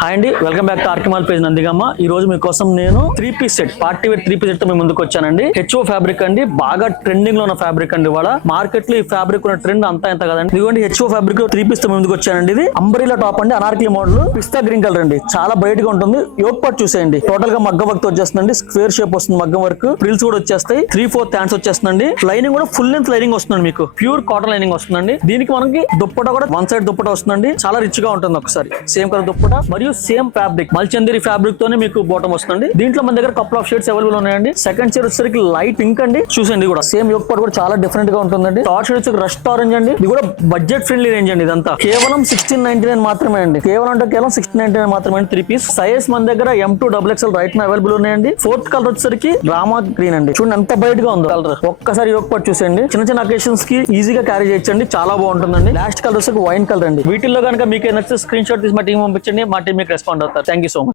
Hi అండి, welcome back to ఆర్కిమాల్ page Nandigama. ఈ రోజు మీకోసం నేను 3-piece set, party wear 3-piece set తో మీ ముందుకు వచ్చానండి. హెచ్ఓ ఫ్యాబ్రిక్ అండి, బాగా ట్రెండింగ్ లో ఉన్న ఫ్యాబ్రిక్ అండి. ఇవాళ మార్కెట్ లో ఈ ఫ్యాబ్రిక్ ఉన్న ట్రెండ్ అంతా ఎంత కదండి. ఇదిగోండి హెచ్ఓ ఫ్యాబ్రిక్ 3-piece తో ముందుకు వచ్చానండి. ఇది అంబ్రెల్లా టాప్ అండి, అనార్కలి మోడల్, పిస్తా గ్రీన్ కలర్ అండి. చాలా బ్రైట్ గా ఉంటుంది. యోక్ పార్ట్ చూసేయండి, టోటల్ గా మగ్గం వర్క్ వచ్చేస్తుందండి. స్క్వేర్ షేప్ వస్తుంది మగ్గం వర్క్, ఫ్రిల్స్ కూడా వచ్చేస్తాయి. 3/4 హ్యాండ్స్ వచ్చేస్తుందండి. లైనింగ్ కూడా ఫుల్ లెంత్ లైనింగ్ వస్తుంది, మీకు ప్యూర్ కాటన్ లైనింగ్ వస్తుందండి. దీనికి మనకి దుప్పట కూడా వన్ సైడ్ దుప్పట వస్తుందండి. చాలా రిచ్ గా ఉంటుంది. ఒకసారి సేమ్ కలర్ దుప్పట మరియు సేమ్ ఫ్యాబ్రిక్ మల్చందేరి ఫ్యాబ్రిక్ తోనే మీకు బాటమ్ వస్తుంది. దీంట్లో మన దగ్గర కపుల్ ఆఫ్ షేడ్స్ అవైలబుల్ ఉన్నాయండి. సెకండ్ షేడ్ వచ్చేసరికి లైట్ పింక్ అండి, చూసండి కూడా సేమ్ యోక్ పార్ట్ కూడా చాలా డిఫరెంట్ గా ఉంటుందండి. థర్డ్ షేడ్ వచ్చి రస్ట్ ఆరెంజ్ అండి. ఇది కూడా బడ్జెట్ ఫ్రెండ్లీ రేంజ్ అండి. ఇదంతా కేవలం 1699 మాత్రమే అండి. కేవలం 1699 మాత్రమే. 3-piece సైజ్ మన దగ్గర M2 XXL రైట్ నా అవైలబుల్ ఉన్నాయండి. ఫోర్త్ కలర్ వచ్చేసరికి రామా గ్రీన్ అండి. చూడండి ఎంత బ్రైట్ గా ఉందో కలర్. ఒక్కసారి యోక్ పార్ట్ చూసేయండి. చిన్న చిన్న అకేషన్స్ కి ఈజీగా క్యారీ చేయొచ్చండి. చాలా బాగుంటుందండి. లాస్ట్ కలర్ వచ్చేసరికి వైన్ కలర్ అండి. వీటిల్లో కనుక మీకు నచ్చితే స్క్రీన్ షాట్ తీసి మా టీం పంపించండి. మా టీం మీకు రెస్పాండ్ అవుతారు. Thank you so much.